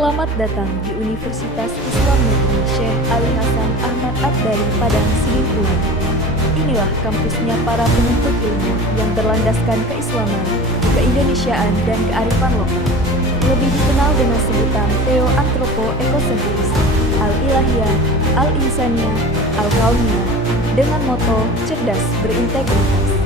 Selamat datang di Universitas Islam Negeri Syekh Ali Hasan Ahmad Ad-Dari Padang Sidimpuan. Inilah kampusnya para penuntut ilmu yang berlandaskan keislaman, keindonesiaan, dan kearifan lokal. Lebih dikenal dengan sebutan Theo-Antropo-Ekosentris, Al-Ilahiyah, Al-Insaniyah, Al-Kauniyah, dengan moto cerdas berintegritas.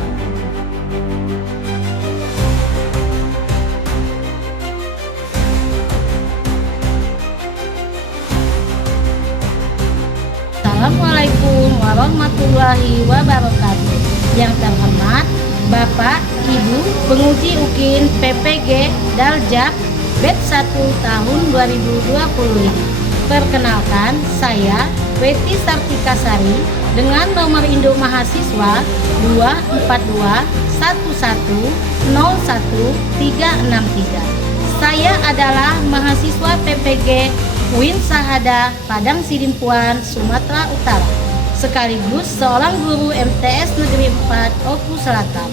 Assalamualaikum warahmatullahi wabarakatuh. Yang terhormat Bapak, Ibu, penguji UKIN PPG Daljak BEP 1 tahun 2020. Perkenalkan, saya Weti Sartikasari dengan nomor induk mahasiswa 24211010363. Saya adalah mahasiswa PPG UIN Sahada Padang Sidimpuan, Sumatera Utara, sekaligus seorang guru MTS Negeri 4 Oku Selatan.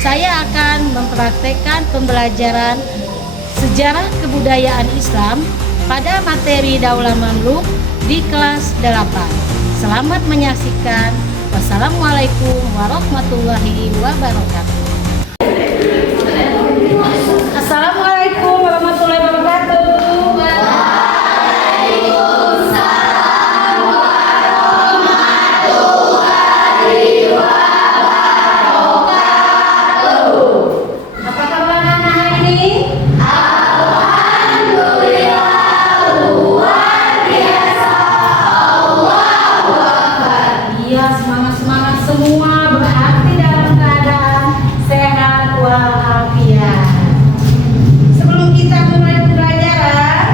Saya akan mempraktekkan pembelajaran sejarah kebudayaan Islam pada materi Daulah Mamluk di kelas 8. Selamat menyaksikan. Wassalamualaikum warahmatullahi wabarakatuh. Assalamualaikum warahmatullahi wabarakatuh. Semangat-semangat semua, berarti dalam keadaan sehat walafiat. Sebelum kita mulai pembelajaran,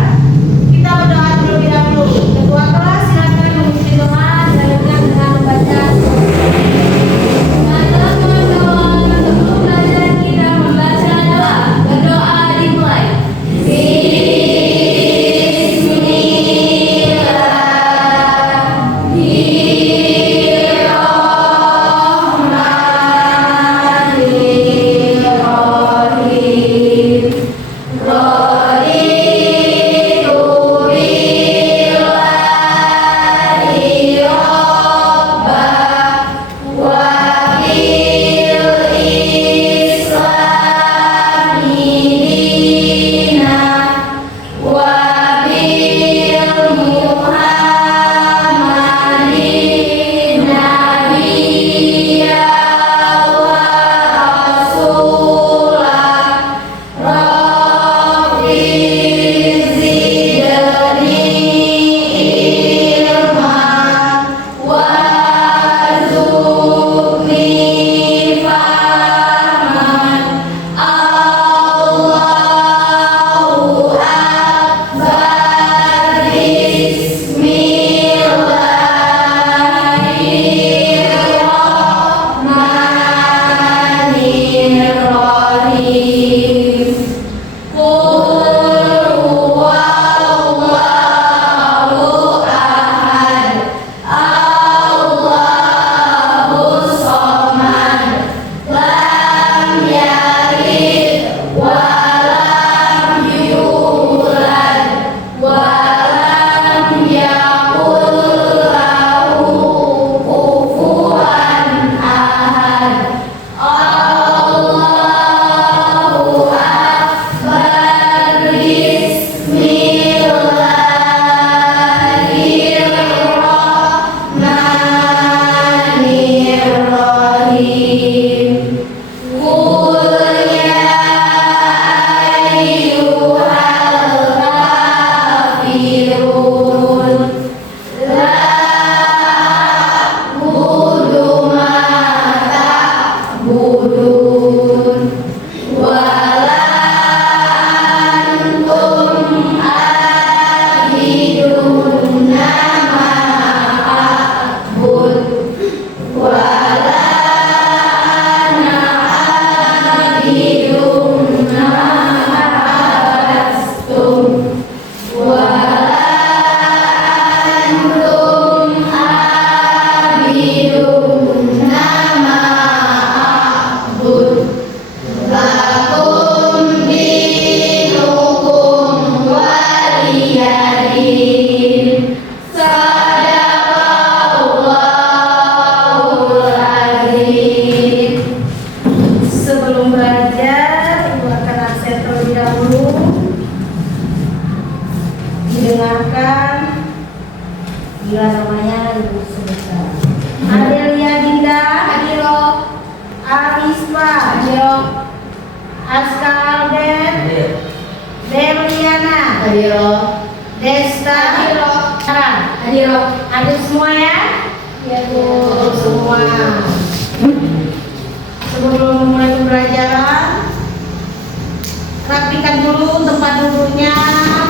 kita berdoa terlebih dahulu. Ketua kelas silakan mengikuti doa dengan membaca. Sebelum belajar kita membaca doa. Berdoa dimulai. Bismillah. semua ya? Ya, Bu. Semua. Sebelum memulai pembelajaran, rapikan dulu tempat duduknya,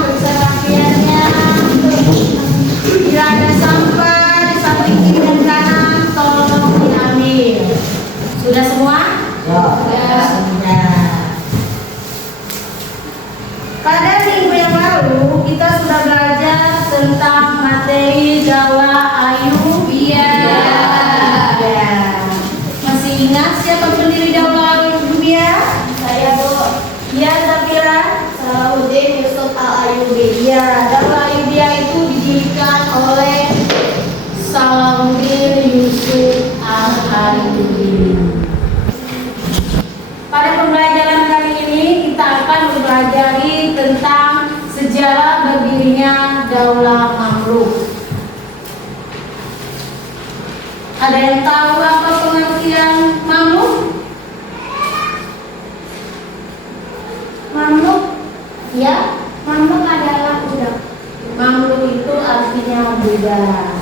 periksa rapiannya. Bila ada sampah di samping kiri dan kanan, tolong diambil. Sudah semua? Ya. Sudah. Pada minggu yang lalu kita sudah belajar tentang materi Daulah Ayyubiyah. Ya. Masih ingat siapa pendiri Daulah Ayyubiyah? Saya, Bu. Ya, Safira. Salahuddin Yusuf Al-Ayyubi. Ya, Daulah Ayyubiyah itu didirikan oleh Salahuddin Yusuf Al-Ayyubi. Pada pembelajaran kali ini kita akan mempelajari tentang sejarah berdirinya Daulah Mamluk. Ada yang tahu apa pengertian Mamluk? Mamluk. Ya, Mamluk adalah budak. Mamluk itu artinya budak.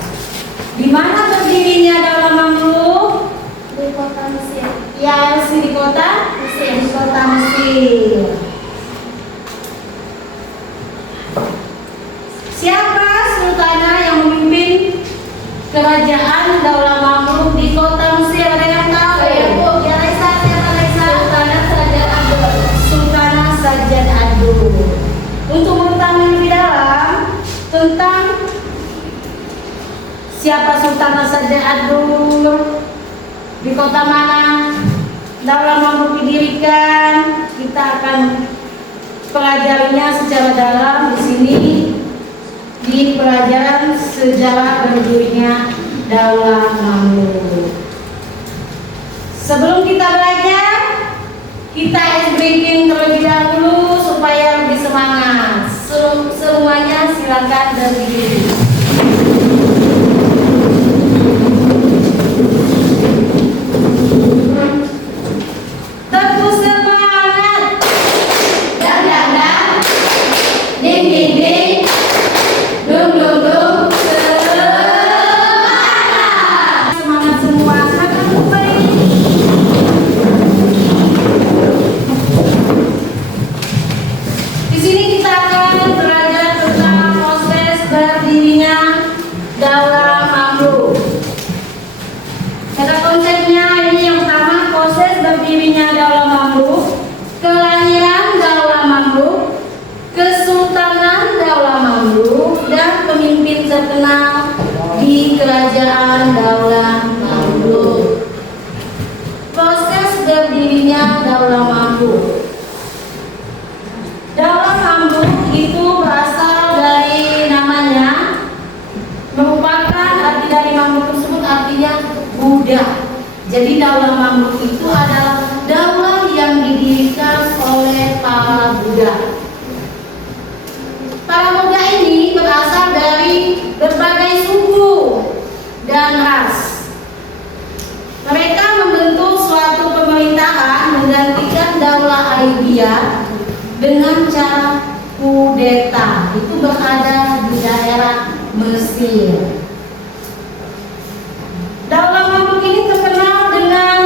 Di mana berdirinya Daulah Mamluk? Di kota Mesir. Ya, di kota Mesir. Di kota Mesir. Siapa sultanah yang memimpin kerajaan Daulah Mamluk di kota Mesir? Ada yang tahu? Saya, Bu. Ya, Raisa. Siapa Raisa? Sultanah Sajjad Ad-Daula. Sultanah Sajjad Ad-Daula. Untuk mengetahui lebih dalam tentang siapa Sultanah Sajjad Ad-Daula, di kota mana Daulah Mamluk didirikan, kita akan pelajarinya secara dalam di sini di pelajaran sejarah berdirinya Daulah Mamluk. Sebelum kita belajar, kita ice breaking terlebih dahulu supaya lebih semangat. Semuanya silakan berdiri. Terus semangat. Dang, dang, dang. Ding, ding, ding. Dung, dung, dung. Semangat semua. Silakan kembali. Di sini kita akan belajar tentang proses berdirinya Daulah Mamluk. Kata konsepnya ini yang pertama, proses berdirinya Daulah Mamluk, kelahiran Daulah Mamluk, kesultanan Daulah Mamluk, dan pemimpin terkenal di kerajaan Daulah Mamluk. Proses berdirinya Daulah Mamluk. Daulah Mamluk itu berasal dari namanya, merupakan arti dari Mamluk tersebut artinya budak. Jadi Daulah Mamluk itu adalah daulah yang didirikan oleh para budak. Para budak ini berasal dari berbagai suku dan ras. Mereka membentuk suatu pemerintahan menggantikan Daulah Ayyubiyah dengan cara kudeta. Itu berada di daerah Mesir. Daulah Mamluk ini terkenal dengan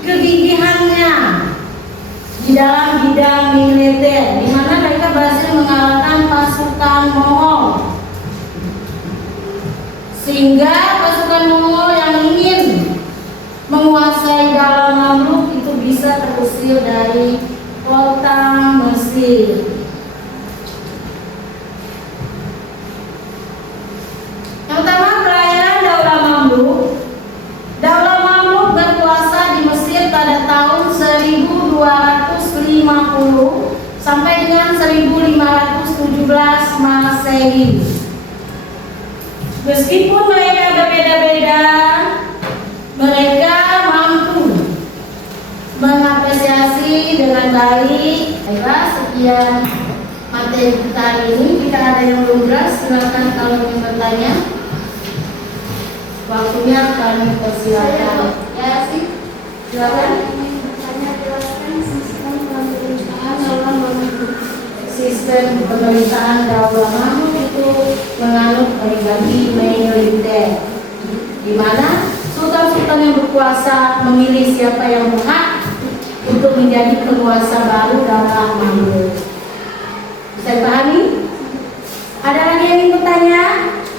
kegigihannya di dalam bidang militer, di mana mereka berhasil mengalahkan pasukan Mongol, sehingga pasukan Mongol yang ingin menguasai Daulah Mamluk itu bisa terusir dari kota Mesir. Yang pertama, kelahiran Daulah Mamluk. Daulah Mamluk berkuasa di Mesir pada tahun 1250 sampai dengan 1517 Masehi. Meskipun mereka berbeda-beda, mereka mampu mengapresiasi dengan baik. Baiklah, sekian materi kita hari ini. Jika ada yang belum jelas, silakan kalau ingin bertanya. Waktunya kami persilakan. Ya, sih. Silakan. Ingin bertanya, jelaskan sistem pemerintahan Daulah Mamluk. Sistem pemerintahan Daulah Mamluk itu menganut pribadi militer. di mana sultan-sultan yang berkuasa memilih siapa yang berhak untuk menjadi penguasa baru dalam Mamluk. Bisa dipahami? Ada lagi yang ingin bertanya?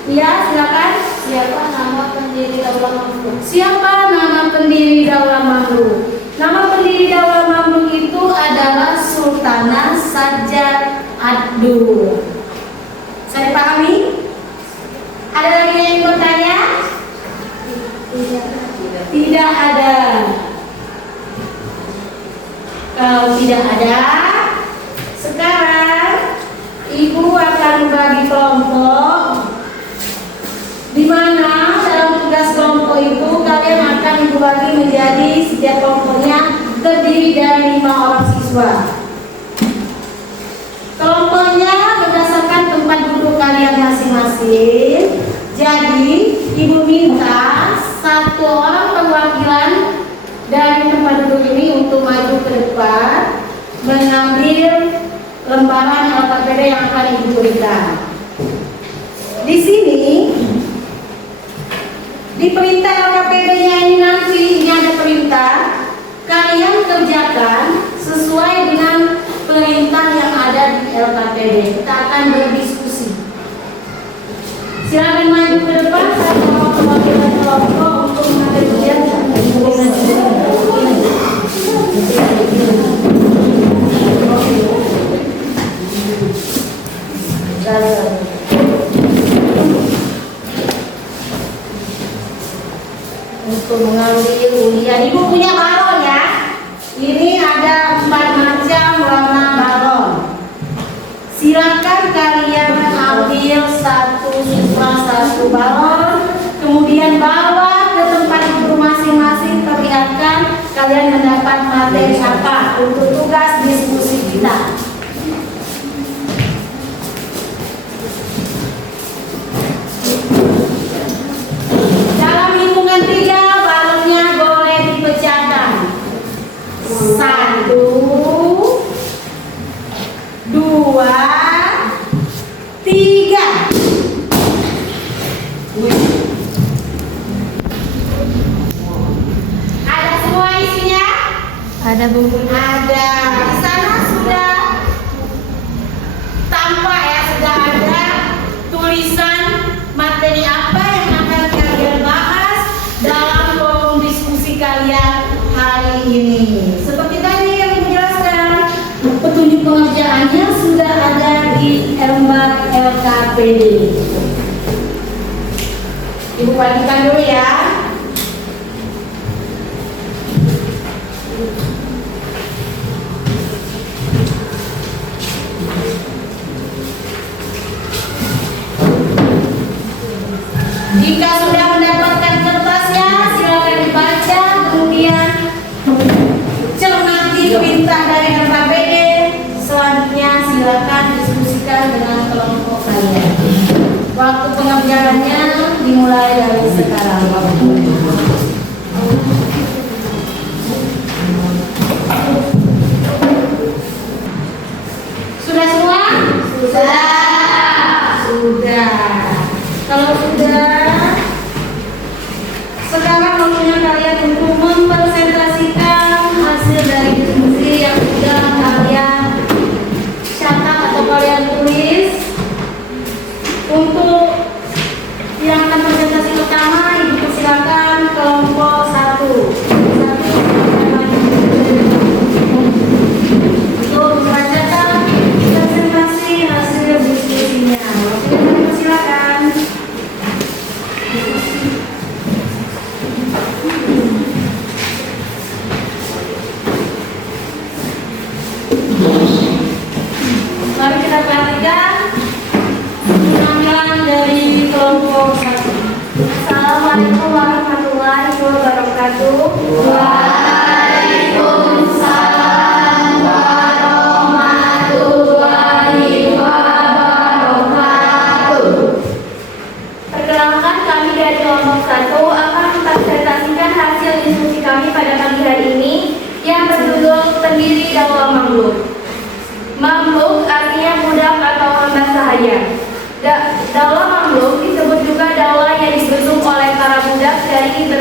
Iya, silakan. Siapa nama pendiri Daulah Mamluk? Siapa nama pendiri Daulah Mamluk? Nama pendiri Daulah Mamluk itu adalah Sultanah Sajjad Ad-Daula. Bisa dipahami? Ada lagi yang ingin bertanya? Tidak ada. Kalau tidak ada, sekarang Ibu akan bagi kelompok, di mana dalam tugas kelompok itu kalian akan Ibu bagi menjadi setiap kelompoknya terdiri dari 5 orang siswa. Kelompoknya berdasarkan tempat duduk kalian masing-masing. Jadi Ibu minta 1 orang perwakilan dari tempat duduk ini untuk maju ke depan mengambil lembaran LKPD yang akan Ibu berikan. Di sini di perintah LKPD-nya ini nanti ini ada perintah, kalian kerjakan sesuai dengan perintah yang ada di LKPD. Kita akan berdiskusi. Silakan maju ke depan, saya mau perwakilan kelompok untuk mengambil bagian. Untuk mengambil undian, Ibu punya balon ya. Ini ada 4 macam warna balon. Silakan kalian ambil 1 siswa 1 balon, kemudian bawa ke tempat duduk masing-masing. Perlihatkan kalian mendapat materi apa untuk tugas diskusi kita. Dalam hitungan 3 balonnya boleh dipecahkan. 1, 2, 3. Ada semua isinya? Ada Bu. Ada. Di sana sudah tampak ya, sudah ada tulisan materi apa yang akan kalian bahas dalam forum diskusi kalian hari ini. Seperti tadi yang dijelaskan, petunjuk pengerjaannya sudah ada di lembar LKPD. Ibu bagikan dulu ya. Jika sudah mendapatkan kertasnya, silakan dibaca, kemudian cermati perintah dari LKPD. Selanjutnya silakan diskusikan dengan kelompok kalian. Waktu pengerjaannya dimulai dari sekarang. Sudah semua? Sudah. Kalau sudah, sekarang waktunya kalian untuk mempresentasikan hasil dari diskusi yang sudah kalian catat atau kalian tulis. Untuk yang akan presentasi pertama, Ibu persilakan kelompok 1. Untuk membacakan presentasi hasil diskusinya. Silakan.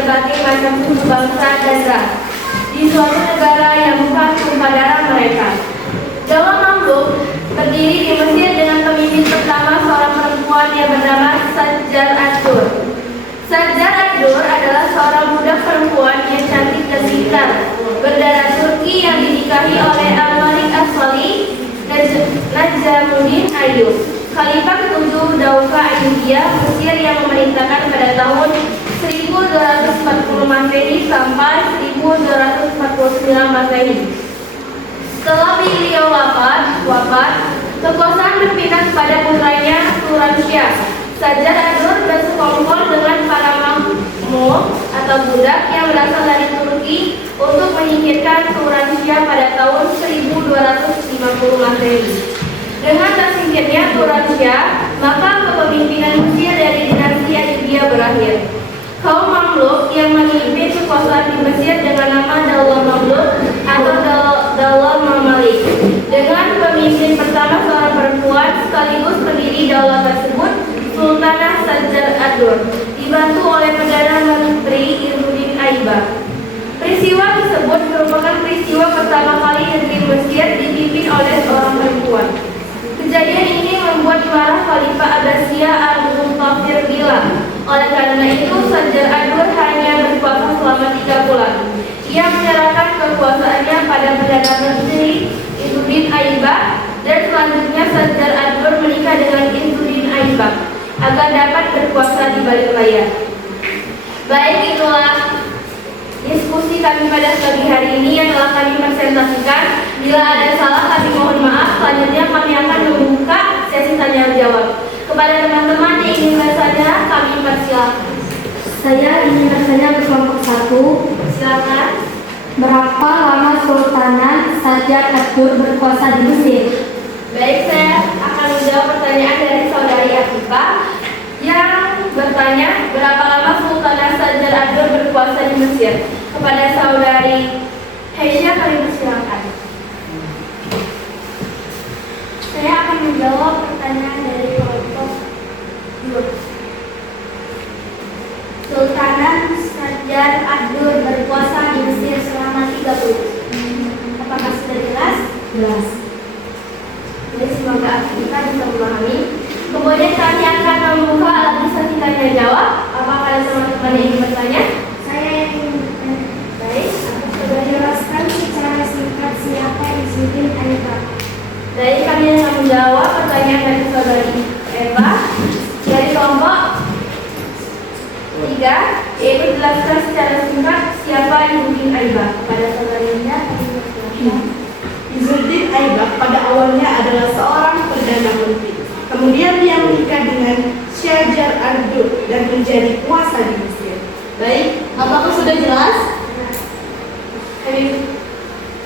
berbagai macam suku bangsa dan ras di suatu negara yang bukan tumpah darah mereka. Daulah Mamluk berdiri di Mesir dengan pemimpin pertama seorang perempuan yang bernama Sajjar ad-Dur. Sajjar ad-Dur adalah seorang budak perempuan yang cantik dan pintar, berdarah Turki yang dinikahi oleh Al-Malik As-Salih Najmuddin Ayyub, Khalifah ketujuh Daulah Ayyubiyah Mesir yang memerintahkan pada tahun 1240 Masehi sampai 1249 Masehi. Setelah beliau wafat, kekuasaan berpindah kepada putranya Turansyah. Sajjar ad-Dur bersekongkol dengan para mamluk atau budak yang berasal dari Turki untuk menyingkirkan Turansyah pada tahun 1250 Masehi. Dengan tersingkirnya Turansyah, maka kepemimpinan Mesir dari dinasti Ayyubiyah berakhir. Kaum Mamluk yang memimpin kekuasaan di Mesir dengan nama Daulah Mamluk atau Daulah Mamalik. Dengan pemimpin pertama seorang perempuan sekaligus pendiri daulah tersebut, Sultanah Sajjar ad-Dur, dibantu oleh Perdana Menteri Izzuddin Aibak. Peristiwa tersebut merupakan peristiwa pertama kali negeri Mesir dipimpin oleh seorang perempuan. Kejadian ini membuat marah Khalifah Abbasiyah Al-Muqtadir bilang. Oleh karena itu, Sajjar ad-Dur hanya berkuasa selama 3 bulan. Ia menyerahkan kekuasaannya pada Perdana Menteri Izzuddin Aibak dan selanjutnya Sajjar ad-Dur menikah dengan Izzuddin Aibak agar dapat berkuasa di balik layar. Baik, itulah diskusi kami pada pagi hari ini yang telah kami presentasikan. Bila ada salah kami mohon maaf. Selanjutnya kami akan membuka sesi tanya jawab. Kepada teman-teman yang ingin bertanya, kami persilakan. Saya ingin bertanya ke kelompok 1. Silakan. Berapa lama Sultanah Sajjar ad-Dur berkuasa di Mesir? Baik, saya akan menjawab pertanyaan dari saudari Afifah yang bertanya berapa lama Sultanah Sajjar ad-Dur berkuasa di Mesir. Kepada saudari Heisha kami persilakan. Saya akan menjawab pertanyaan dari kelompok 2. Sultanah Sajjar ad-Dur berkuasa di Mesir selama 3 bulan. Apakah sudah jelas? Jelas. Jadi semoga kita bisa memahami. Kemudian kami akan membuka lagi sesi tanya jawab. Apakah ada teman-teman yang ingin bertanya? Saya ingin bertanya. Baik, Sudah jelaskan secara singkat siapa Izzuddin Aibak. dari kami akan menjawab pertanyaan dari saudari Eva dari kelompok 3, yaitu jelaskan secara singkat siapa Izzuddin Aibak. Pada saudari Linda, kami persilakan. Izzuddin Aibak pada awalnya adalah seorang perdana menteri. Kemudian dia menikah dengan Sajjar ad-Dur dan menjadi kuasa di Mesir. Baik, apakah sudah jelas?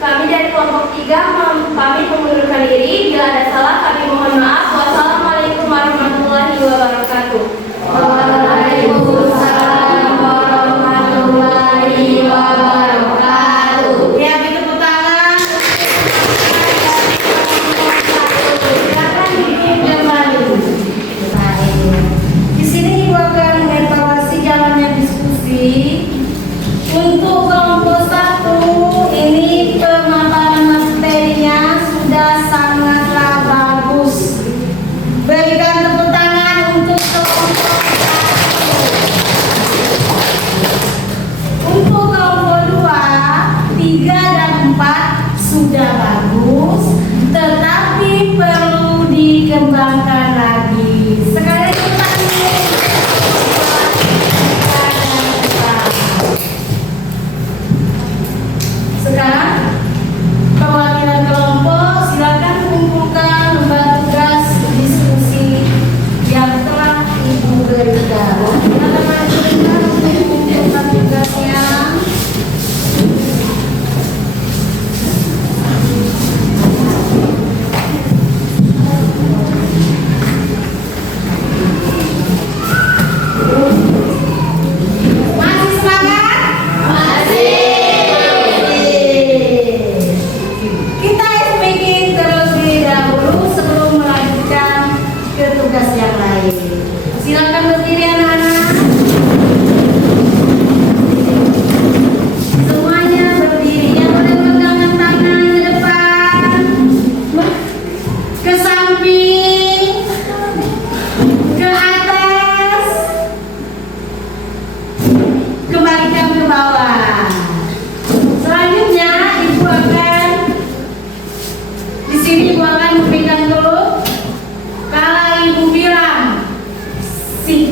Kami dari kelompok 3 pamit mengundurkan diri. Bila ada salah kami mohon maaf. Wassalamualaikum warahmatullahi wabarakatuh. Waalaikumsalam warahmatullahi wabarakatuh. Ya, beri tepuk tangan. Silakan duduk kembali. Di sini Ibu akan mengevaluasi jalannya diskusi. Untuk kelompok 1 ini pemaparan materinya sudah sangatlah bagus. Berikan tepuk tangan untuk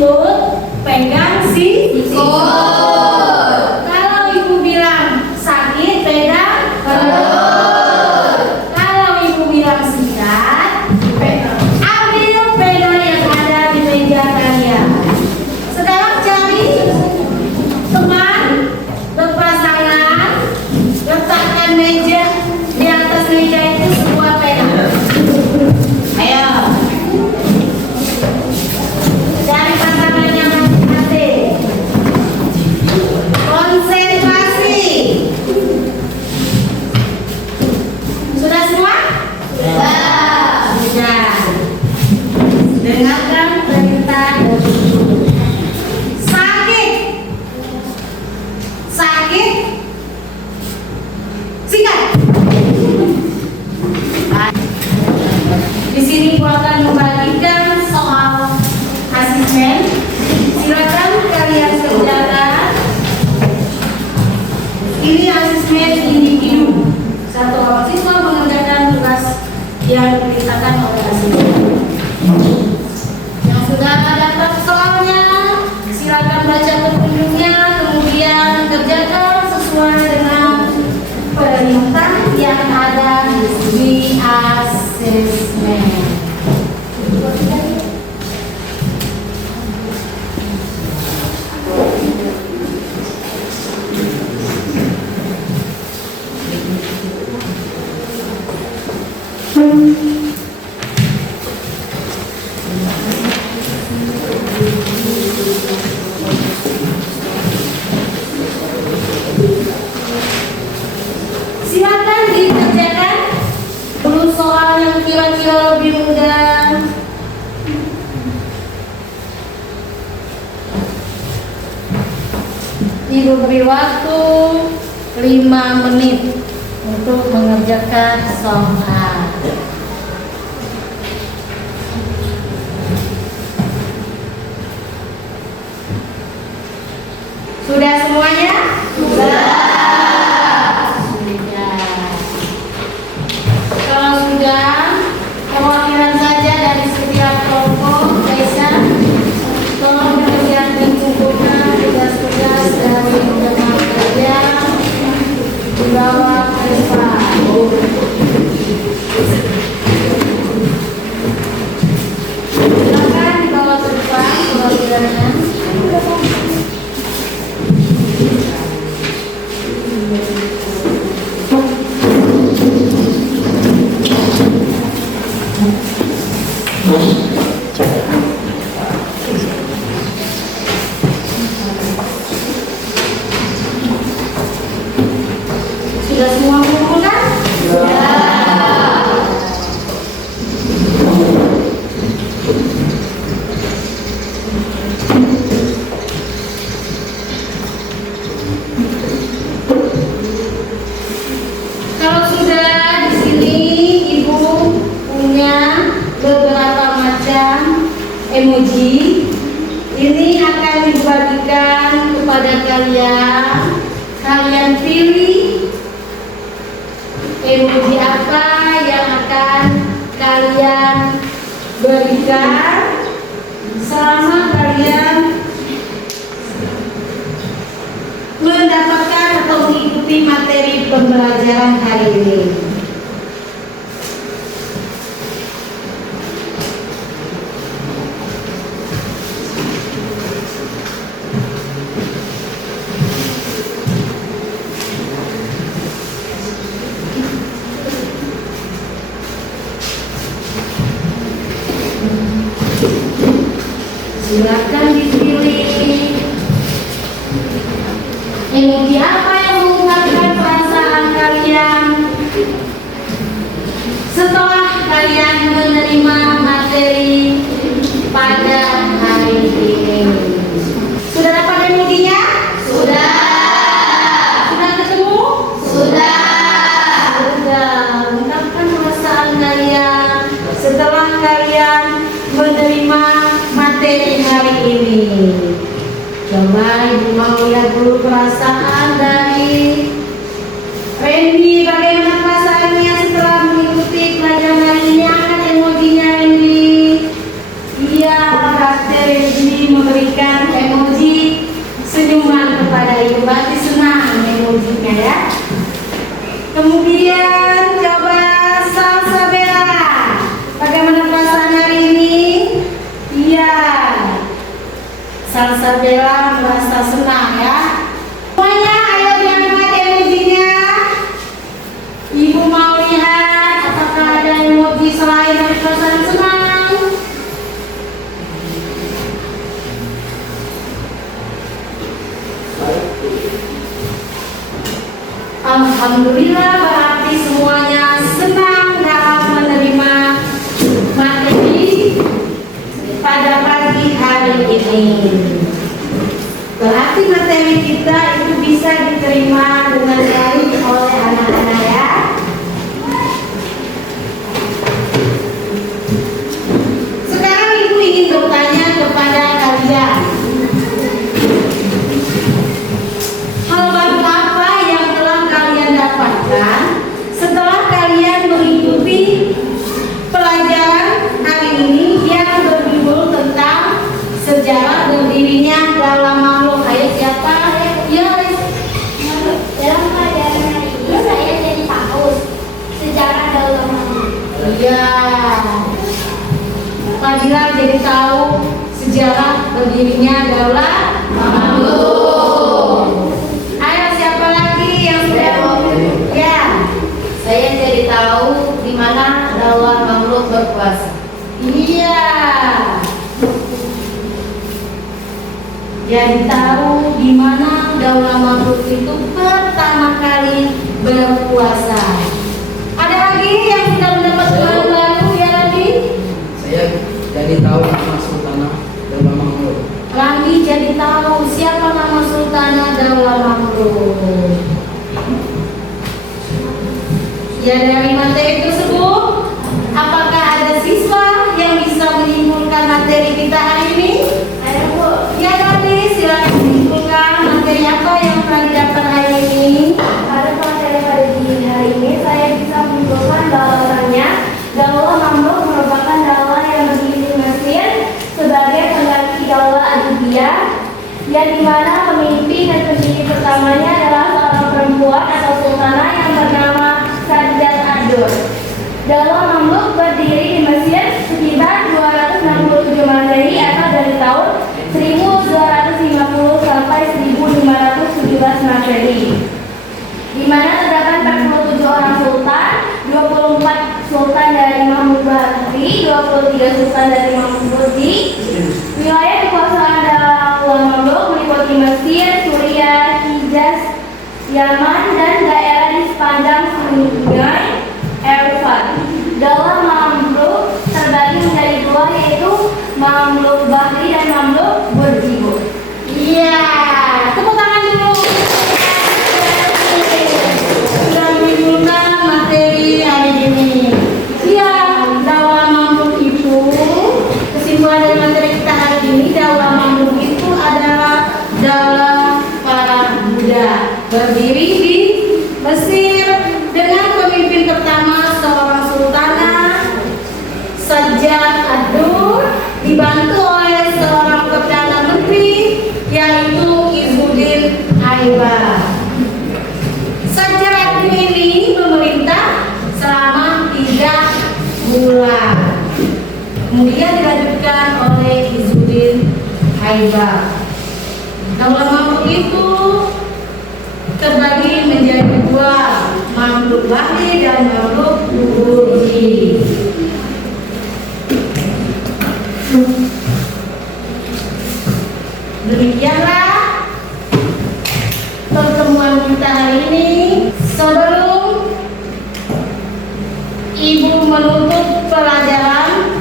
sikut, pegang sikut. Kalau ibu bilang sakit, pegang perut. Kalau ibu bilang sikat, ambil pena yang ada di meja kalian. Sekarang cari teman berpasangan, letakkan meja di atas meja itu sebuah pena. Ayo, cari pasangannya masing-masing. Konsentrasi. Sudah semua? Sudah. Dengarkan perintah dari ibu. Sakit. Sakit. Sikat. Di sini aku akan membagikan soal asesmen. Silakan kalian kerjakan. Ini asesmen individu. Satu orang siswa mengerjakan tugas yang diperintahkan oleh asesmen. Yang sudah dapat soalnya, silakan baca petunjuknya, kemudian kerjakan sesuai dengan perintah yang ada di asesmen. Silakan dikerjakan dulu soal yang kira-kira lebih mudah. Ibu beri waktu 5 menit untuk mengerjakan soal. Sudah semuanya? Sudah. Kalau sudah, perwakilan saja dari setiap kelompok desa tolong dikerjakan kumpulkan tugas-tugas dari teman kalian di bawah depan. Silakan di bawah depan perwakilannya. Sudah semua mengumpulkan? Kalau sudah, di sini ibu punya beberapa macam emoji. Ini akan dibagikan kepada kalian. Kalian pilih emoji apa yang akan kalian berikan selama kalian mendapatkan atau mengikuti materi pembelajaran hari ini. Silakan dipilih emoji apa yang mengungkapkan perasaan kalian setelah kalian menerima materi pada hari ini. Sudah dapat emojinya? Sudah. Sudah ketemu? Sudah. Sudah. Ungkapkan perasaan kalian setelah kalian menerima materi hari ini. Coba ibu mau lihat dulu perasaan dari Randy. Bagaimana perasaannya setelah mengikuti pelajaran hari ini? Angkat emojinya Randy. Iya, Randy memberi Isabella merasa senang ya. Semuanya ayo diangkat emojinya. Ibu mau lihat apakah ada emoji selain dari perasaan senang. Alhamdulillah, berarti semuanya senang dalam menerima materi pada pagi hari ini. Berarti materi kita itu bisa diterima dengan baik oleh anak-anak ya. Sekarang ibu ingin bertanya kepada kalian. Hal baru apa yang telah kalian dapatkan setelah kalian mengikuti pelajaran hari ini yang berjudul tentang sejarah berdirinya dalam makhluk? Ayo siapa? Ya, Dalam pelajaran hari ini saya jadi tahu sejarah dalam makhluk. iya. Fadila jadi tahu sejarah berdirinya daulah makhluk. Ayo siapa lagi yang sudah mau? Ya. Saya jadi tahu di mana daulah makhluk berkuasa. Iya. Jadi tahu di mana daulah makhluk itu pertama kali berkuasa. Ada lagi yang sudah mendapat pengalaman baru ya Randi? Saya jadi tahu nama Sultanah Daulah Makhluk. Randi jadi tahu siapa nama Sultanah Daulah Makhluk. Ya, dari materi tersebut, apakah ada siswa yang bisa menyimpulkan materi kita hari ini? Ayo Bu, Ya Randi, silakan menyimpulkan materi apa yang telah didapat hari ini. pada materi pagi hari ini saya bisa menyimpulkan bahwasannya daulah makhluk merupakan daulah yang berdiri di Mesir sebagai pengganti daulah Ayyubiyah, yang dimana pemimpin dan pendiri pertamanya adalah seorang perempuan atau sultanah yang bernama Sajjad Ad-Dur. Daulah Mamluk berdiri di Mesir sekitar 267 Masehi atau dari tahun 1250 sampai 1517 Masehi, di mana terdapat 47 orang sultan, 24 sultan dari Imam Bakri, 23 sultan dari Imam Budi. Wilayah kekuasaan daulah Mamluk meliputi Mesir, Suriah, Hijaz, Yaman, dan daerah di sepanjang sungai Eufrat. Daulah Mamluk terbagi menjadi dua, yaitu Mamluk Bahri dan Mamluk Burji. Iya, tepuk tangan dulu. Sudah menyimpulkan materi hari ini. Iya, daulah Mamluk itu, kesimpulan dari materi kita hari ini, daulah Mamluk itu adalah daulah para Buddha, berdiri di Mesir dengan pemimpin pertama seorang sultanah Sajjad Ad-Dur, dibantu oleh seorang perdana menteri yaitu Izzuddin Aibak. Sajjad Ad-Dur ini memerintah selama 3 bulan. Kemudian dilanjutkan oleh Izzuddin Aibak. Daulah Mamluk itu terbagi menjadi dua, Mamluk Bahri dan Mamluk Burji. Demikianlah pertemuan kita hari ini. Sebelum Ibu menutup pelajaran,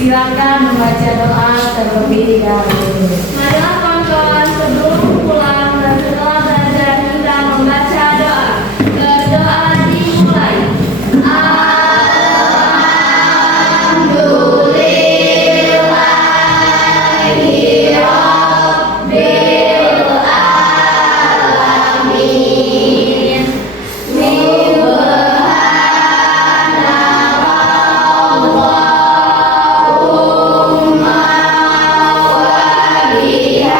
silakan membaca doa terlebih dahulu. Marilah kawan-kawan, sebelum pulang dan setelah belajar kita membaca doa. Berdoa dimulai. Subhanallah wa bihamdihi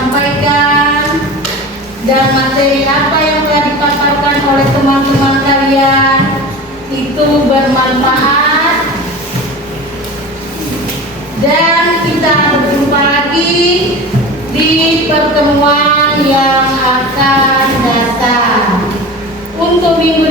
sampaikan dan materi apa yang telah dipaparkan oleh teman-teman kalian itu bermanfaat, dan kita berjumpa lagi di pertemuan yang akan datang. Untuk minggu